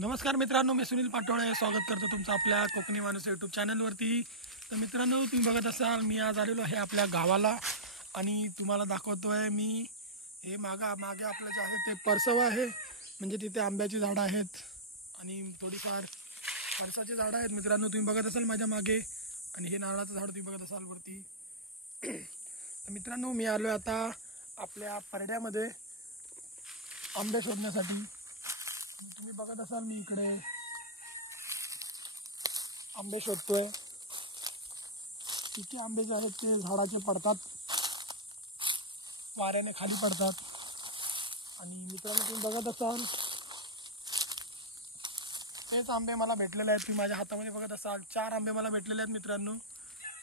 नमस्कार मित्रांनो, मी सुनील पाटोळे स्वागत करतो तुमचं आपल्या कोकणी माणूस यूट्यूब चॅनलवरती। तर मित्रांनो, तुम्ही बघत असाल मी आज आलेलो आहे आपल्या गावाला आणि तुम्हाला दाखवतोय मी हे मागे आपलं जे आहे ते परसव आहे, म्हणजे तिथे आंब्याची झाडं आहेत आणि थोडीफार फणसाची झाडं आहेत। मित्रांनो, तुम्ही बघत असाल माझ्या मागे आणि हे नारळाचं झाड तुम्ही बघत असाल वरती। तर मित्रांनो, मी आलो आता आपल्या परड्यामध्ये आंबे शोधण्यासाठी। तुम्ही बघत असाल मी इकडे आंबे शोधतोय। किती आंबे जे आहेत ते झाडाचे पडतात, वाऱ्याने खाली पडतात। आणि मित्रांनो, तुम्ही बघत असाल तेच आंबे मला भेटलेले आहेत। तुम्ही माझ्या हातामध्ये बघत असाल 4 आंबे मला भेटलेले आहेत मित्रांनो।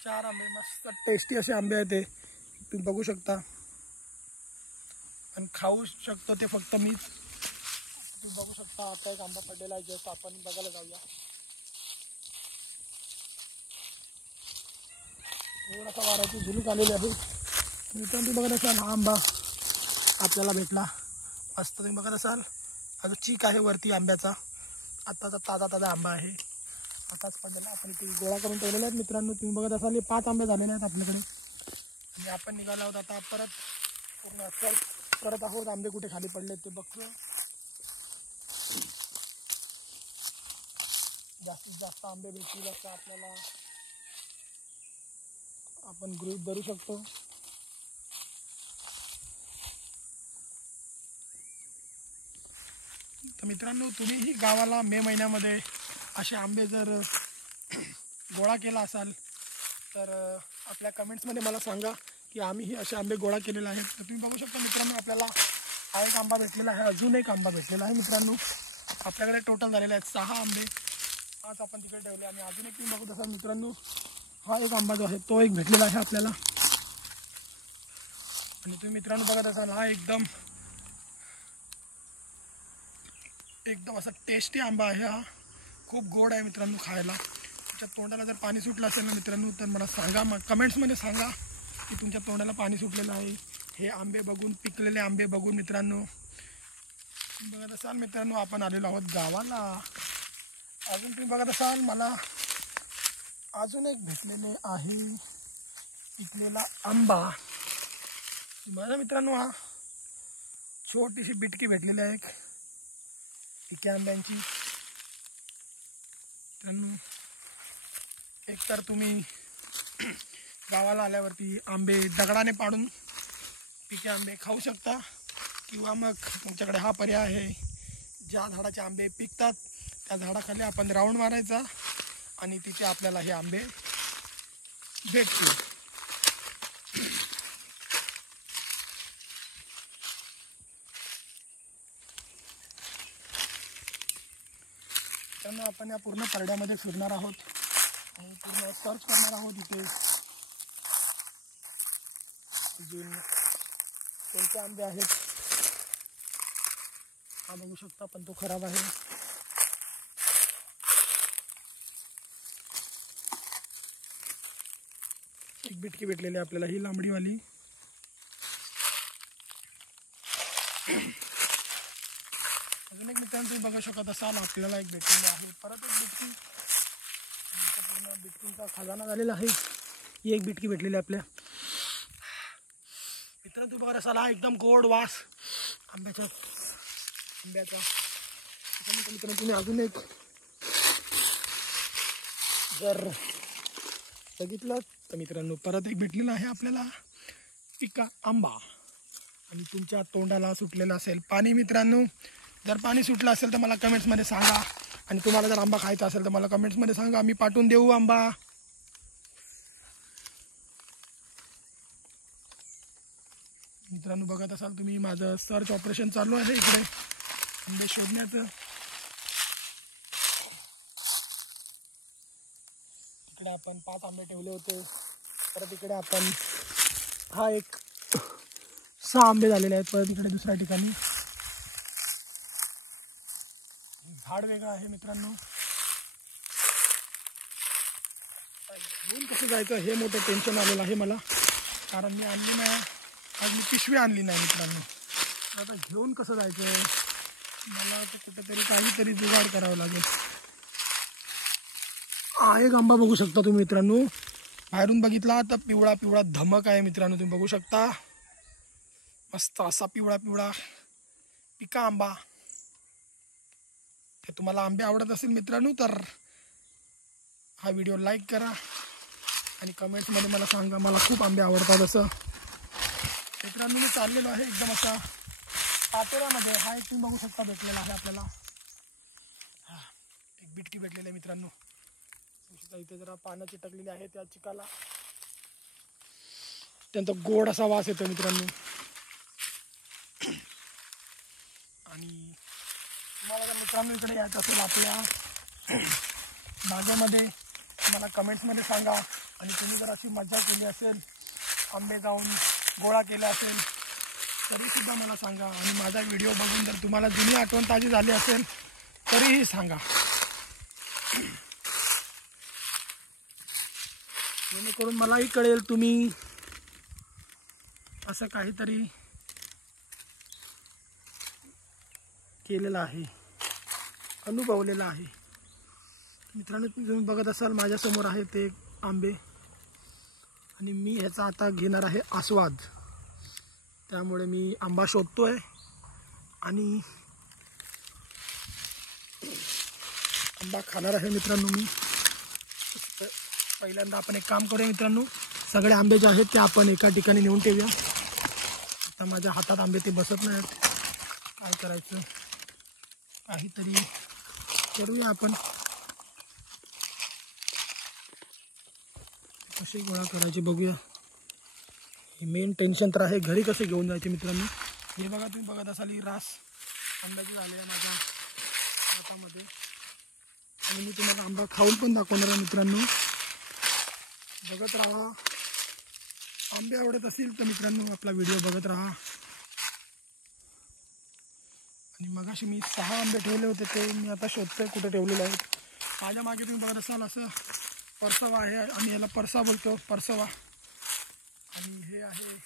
4 आंबे मस्त टेस्टी असे आंबे आहेत, ते तुम्ही बघू शकता आणि खाऊ शकतो ते फक्त मीच। तुम्ही बघू शकता आता एक आंबा पडलेला आहे, जस्ट आपण बघायला जाऊया। थोडासा वाऱ्याची झुलूक आलेली आहे। मित्रांनो, तुम्ही बघत असाल हा आंबा आपल्याला भेटला मस्त। तुम्ही बघत असाल अजून चीक आहे वरती आंब्याचा, आताचा ताजा आंबा आहे, आताच पडलेला। आपण ते गोळा करून ठेवलेले आहेत मित्रांनो। तुम्ही बघत असाल हे 5 आंबे झालेले आहेत आपल्याकडे आणि आपण निघालो आहोत आता परत पूर्ण सर्च करत आहोत आंबे कुठे खाली पडले ते बघतो। जास्तीत जास्त आंबे भेटतील असं आपल्याला आपण गृहीत धरू शकतो। तर मित्रांनो, तुम्हीही गावाला मे महिन्यामध्ये असे आंबे जर गोळा केला असाल तर आपल्या कमेंट्समध्ये मला सांगा की आम्हीही असे आंबे गोळा केलेले आहेत। तर तुम्ही बघू शकता मित्रांनो, आपल्याला हा एक आंबा भेटलेला आहे, अजून एक आंबा भेटलेला आहे मित्रांनो। आपल्याकडे टोटल झालेले आहेत 6 आंबे, आज आपण तिकडे ठेवले आणि अजून एक तुम्ही बघत असाल मित्रांनो, हा एक आंबा जो आहे तो एक भेटलेला आहे आपल्याला। आणि तुम्ही मित्रांनो बघत असाल हा एकदम असा टेस्टी आंबा आहे। हा खूप गोड आहे मित्रांनो खायला। तुमच्या तोंडाला जर पाणी सुटलं असेल ना मित्रांनो तर मला सांगा, मग कमेंट्समध्ये सांगा की तुमच्या तोंडाला पाणी सुटलेलं आहे हे आंबे बघून, पिकलेले आंबे बघून। मित्रांनो बघत असाल मित्रांनो, आपण आलेलो आहोत गावाला। अजून तुम्ही बघत असाल मला अजून एक भेटलेले आहे पिकलेला आंबा। माझ्या मित्रांनो हा छोटीशी बिटकी भेटलेली आहे एक पिक्या आंब्यांची। मित्रांनो, एक तर तुम्ही गावाला आल्यावरती आंबे दगडाने पाडून पिके आंबे खाऊ शकता, किंवा मग तुमच्याकडे हा पर्याय आहे, ज्या झाडाचे आंबे पिकतात त्या झाडाखाली आपण राऊंड मारायचा आणि तिथे आपल्याला हे आंबे भेटतील। त्यांना आपण या पूर्ण परड्यामध्ये फिरणार आहोत आणि पूर्ण सर्च करणार आहोत इथे अजून कोणते आंबे आहेत। हा बघू शकता पण तो खराब आहे। एक बिटकी भेटलेली आपल्याला ही लांबडीवाली। अजून एक मित्रांनो तुम्ही बघू शकत असाल आपल्याला एक भेटलेली आहे परत एक बिटकी। पूर्ण बिटकींचा खजाना झालेला आहे। ही एक बिटकी भेटलेली आपल्या मित्रांनो। तुम्ही बघत असाल हा एकदम गोड वास आंब्याचा। मित्रांनो तुम्ही अजून एक जर बघितलं तर मित्रांनो परत एक भेटलेला आहे आपल्याला पिका आंबा। आणि तुमच्या तोंडाला सुटलेलं असेल पाणी मित्रांनो, जर पाणी सुटलं असेल तर मला कमेंट्समध्ये सांगा। आणि तुम्हाला जर आंबा खायचा असेल तर मला कमेंट्समध्ये सांगा, मी पाठवून देऊ आंबा। मित्रांनो बघत असाल तुम्ही माझं सर्च ऑपरेशन चालू आहे इकडे आंबे शोधण्याचं। इकडे आपण 5 आंबे ठेवले होते, परत इकडे आपण हा एक 6 आंबे झालेले आहेत। परत इकडे दुसऱ्या ठिकाणी झाड वेगळं आहे मित्रांनो। घेऊन कसं जायचं हे मोठं टेन्शन आलेलं आहे मला, कारण मी आणली नाही, आज मी पिशवी आणली नाही मित्रांनो। आता घेऊन कसं जायचं मला तर कुठेतरी काहीतरी जुगाड करावं लागेल. हा एक आंबा बघू शकता तुम्ही मित्रांनो, बाहेरून बघितला तर पिवळा पिवळा धमक आहे मित्रांनो, तुम्ही बघू शकता. मस्त असा पिवळा पिवळा पिका आंबा. हे तुम्हाला आंबे आवडत असेल मित्रांनो तर हा व्हिडिओ लाईक करा आणि कमेंट्समध्ये मला सांगा. मला खूप आंबे आवडतात असं मित्रांनो. मी चाललेलो आहे एकदम असा पातोऱ्यामध्ये. हा एक तुम्ही बघू शकता भेटलेला आहे आपल्याला. हा एक बिटकी भेटलेली आहे मित्रांनो. इथे जरा पानं चिटकलेली आहे त्या चिकाला. त्यांचा गोड असा वास येतो मित्रांनो. आणि तुम्हाला जर मित्रांनो इकडे यायचं असेल आपल्या बागेमध्ये मला कमेंट्समध्ये सांगा. आणि तुम्ही जर अशी मजा केली असेल, आंबे जाऊन गोळा केला असेल तरीसुद्धा मला सांगा. आणि माझा व्हिडिओ बघून जर तुम्हाला जुनी आठवण ताजी झाली असेल तरीही सांगा, जेणेकरून मलाही कळेल तुम्ही असं काहीतरी केलेलं आहे, अनुभवलेलं आहे. मित्रांनो तुम्ही बघत असाल माझ्यासमोर आहे ते आंबे आणि मी ह्याचा आता घेणार आहे आस्वाद. त्यामुळे मी आंबा शोधतोय आणि आंबा खाणार आहे मित्रांनो. मी पहिल्यांदा आपण एक काम करूया मित्रांनो, सगळे आंबे जे आहेत ते आपण एका ठिकाणी नेऊन ठेवूया. आता माझ्या हातात आंबे ते बसत नाहीत, काय करायचं, काहीतरी करूया आपण. कसे गोळा करायचे बघूया. हे मेन टेन्शन तर आहे, घरी कसे घेऊन जायचे मित्रांनो. हे बघा तुम्ही बघत असाल ही रास आंब्याची झाली आहे माझ्या हातामध्ये. आणि मी तुम्हाला आंबा खाऊन पण दाखवणार आहे मित्रांनो. बघत राहा. आंबे आवडत असेल तर मित्रांनो आपला व्हिडिओ बघत राहा. आणि मगाशी मी 6 आंबे ठेवले होते ते मी आता शोधतोय कुठे ठेवलेले आहेत. माझ्या मागे तुम्ही बघत असाल असं परसवा आहे. आम्ही याला परसा बोलतो, परसवा. आणि हे आहे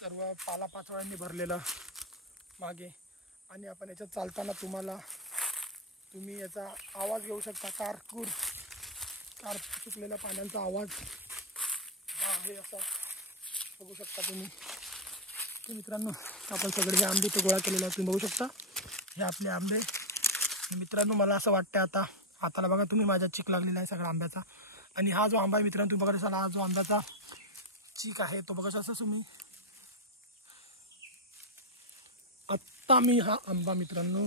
सर्व पालापाचोळ्यांनी भरलेलं मागे. आणि आपण याच्यात चालताना तुम्ही याचा आवाज घेऊ शकता, कार सुकलेल्या पाण्याचा आवाज हा आहे असा बघू शकता तुम्ही. तर मित्रांनो आपण सगळे हे आंबे ते गोळा केलेले आहेत, तुम्ही बघू शकता हे आपले आंबे. मित्रांनो मला असं वाटतं आता हाताला बघा तुम्ही माझ्या चीक लागलेला आहे सगळा आंब्याचा. आणि हा जो आंबा आहे मित्रांनो तुम्ही बघत असाल, हा जो आंब्याचा चीक आहे तो बघत असा तुम्ही. आत्ता मी हा आंबा मित्रांनो,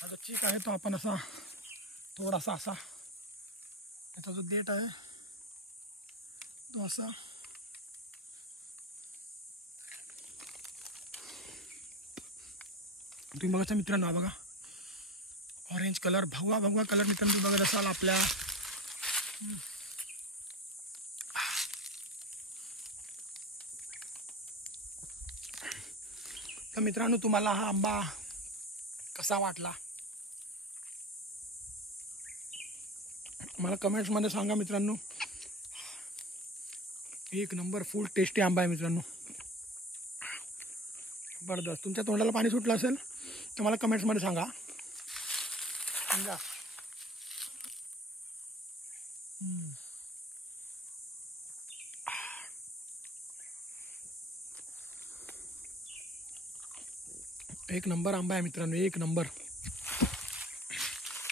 हा जो चीक आहे तो आपण असा थोडासा असा याचा जो देठ आहे तो असा तुम्ही बघा मित्रांनो. हा बघा ऑरेंज कलर, भगवा भगवा कलर मित्रांनो तुम्ही बघत असाल आपल्या. तर मित्रांनो तुम्हाला हा आंबा कसा वाटला मला कमेंट्समध्ये सांगा मित्रांनो. एक नंबर फुल टेस्टी आंबा आहे मित्रांनो, जबरदस्त. तुमच्या तोंडाला पाणी सुटलं असेल तर मला कमेंट्समध्ये सांगा. एक नंबर आंबा आहे मित्रांनो, एक नंबर.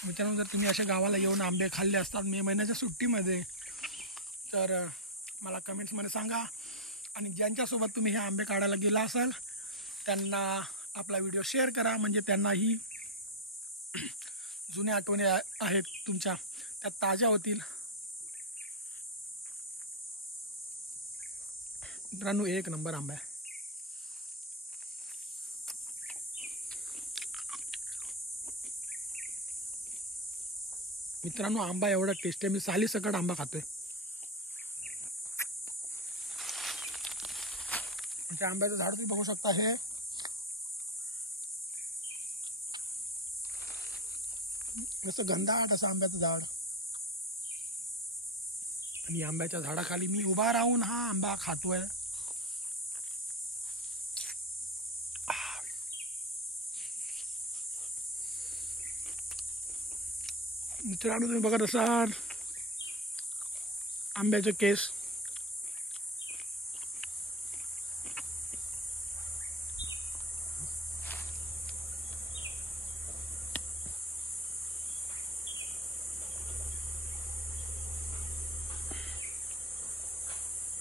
मित्रांनो जर तुम्ही अशा गावाला येऊन आंबे खाल्ले असतात मे महिन्याच्या सुट्टीमध्ये तर मला कमेंट्समध्ये सांगा. आणि ज्यांच्यासोबत तुम्ही हे आंबे काढायला गेला असाल त्यांना आपला व्हिडिओ शेअर करा, म्हणजे त्यांनाही जुन्या आठवणी आहेत तुमच्या त्या ताज्या होतील. मित्रांनो एक नंबर आंबा आहे. मित्रांनो आंबा एवढा टेस्टी आहे, मी साली सकट आंबा खातोय. म्हणजे आंब्याचं झाड तुम्ही बघू शकता, हे जसं घनदाट असं आंब्याचं झाड. आणि आंब्याच्या झाडाखाली मी उभा राहून हा आंबा खातोय. मित्रांनो तुम्ही बघत असाल आंब्याचे केस.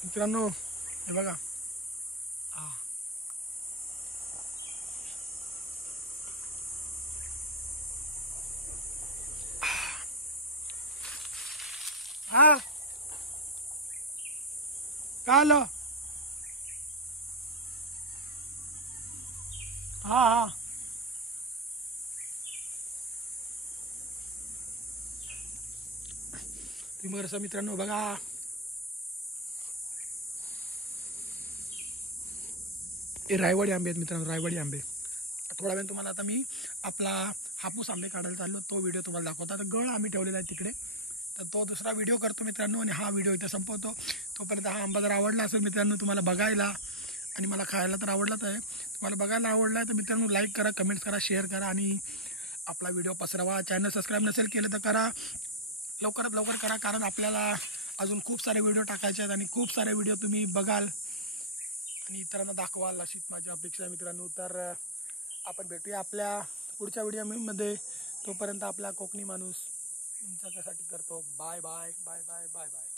मित्रांनो हे बघा. हा का आलं. हा हा तुम्ही बरं मित्रांनो बघा. हे रायवाडी आंबे आहेत मित्रांनो, रायवाडी आंबे. थोड्या वेळ तुम्हाला आता मी आपला हापूस आंबे काढायला चाललो, तो व्हिडिओ तुम्हाला दाखवतो. आता गळ आम्ही ठेवलेला आहे तिकडे, तर तो दुसरा व्हिडिओ करतो मित्रांनो आणि हा व्हिडिओ इथे संपवतो. तोपर्यंत हा आंबा जर आवडला असेल मित्रांनो तुम्हाला बघायला आणि मला खायला तर आवडलाच आहे, तुम्हाला बघायला आवडला आहे तर मित्रांनो लाईक करा, कमेंट्स करा, शेअर करा आणि आपला व्हिडिओ पसरवा. चॅनल सबस्क्राईब नसेल केलं तर करा, लवकरात लवकर करा, कारण आपल्याला अजून खूप सारे व्हिडिओ टाकायचे आहेत आणि खूप सारे व्हिडिओ तुम्ही बघाल आणि इतरांना दाखवाल अशीच माझी अपेक्षा आहे मित्रांनो. तर आपण भेटूया आपल्या पुढच्या व्हिडिओमध्ये. तोपर्यंत आपला कोकणी माणूस तुमच्यासाठी करतो. Bye bye bye bye bye bye.